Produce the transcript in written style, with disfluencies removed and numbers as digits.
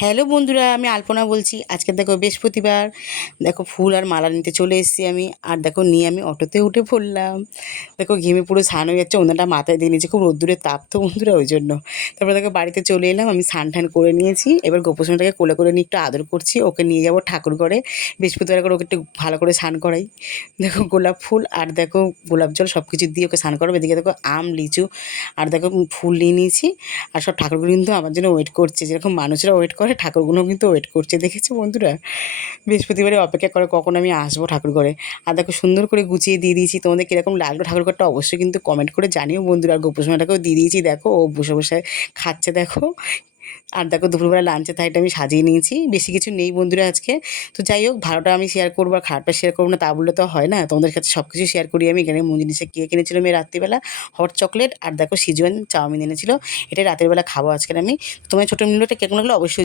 Hello বন্ধুরা, আমি আলপনা বলছি। আজকে দেখো বৃহস্পতিবার, দেখো ফুল আর মালা নিতে চলে এসেছি আমি। আর দেখো নিয়ে আমি অটোতে উঠে পড়লাম। দেখো ঘেমে পুরো স্নান হয়ে যাচ্ছে, ওনাটা মাথায় দিয়ে নিয়েছে, খুব রোদ্দুরের তাপ তো বন্ধুরা, ওই জন্য। তারপরে দেখো বাড়িতে চলে এলাম, আমি স্নান টান করে নিয়েছি। এবার গোপসোনাটাকে কোলে করে নিয়ে একটু আদর করছি, ওকে নিয়ে যাবো ঠাকুর ঘরে। বৃহস্পতিবার করে ওকে একটু ভালো করে স্নান করাই। দেখো গোলাপ ফুল আর দেখো গোলাপ জল সব কিছু দিয়ে ওকে স্নান করাবো। এদিকে দেখো আম, লিচু আর দেখো ফুল নিয়ে নিয়েছি। আর সব ঠাকুরগুলো কিন্তু আমার জন্য ওয়েট করছে, যেরকম মানুষরা ওয়েট করে ঠাকুরগুলো কিন্তু ওয়েট করছে, দেখেছো বন্ধুরা? বৃহস্পতিবারে অপেক্ষা করে কখন আমি আসবো ঠাকুর ঘরে। আর দেখো সুন্দর করে গুছিয়ে দিয়ে দিয়েছি। তোমাদের কীরকম লাগলো ঠাকুর ঘরটা অবশ্যই কিন্তু কমেন্ট করে জানিও বন্ধুরা। আর গোপুসোনাটাকেও দিয়ে দিয়েছি, দেখো ও বসে বসে খাচ্ছে দেখো। আর দেখো দুপুরবেলা লাঞ্চের থালিটা আমি সাজিয়ে নিয়েছি, বেশি কিছু নেই বন্ধুরা আজকে। তো যাই হোক, ভালোটা আমি শেয়ার করবো আর খারাপটা শেয়ার করবো না তা বললে তো হয় না, তোমাদের কাছে সব কিছু শেয়ার করি আমি। এখানে মঞ্জিনিসে কে কিনেছিল মেয়ে রাত্রিবেলা, হট চকলেট আর দেখো সিজুয়ান চাউমিন এনেছিল। এটা রাতের বেলা খাবো আজকে আমি। তোমার ছোটো মিলটা কেমন লাগলো অবশ্যই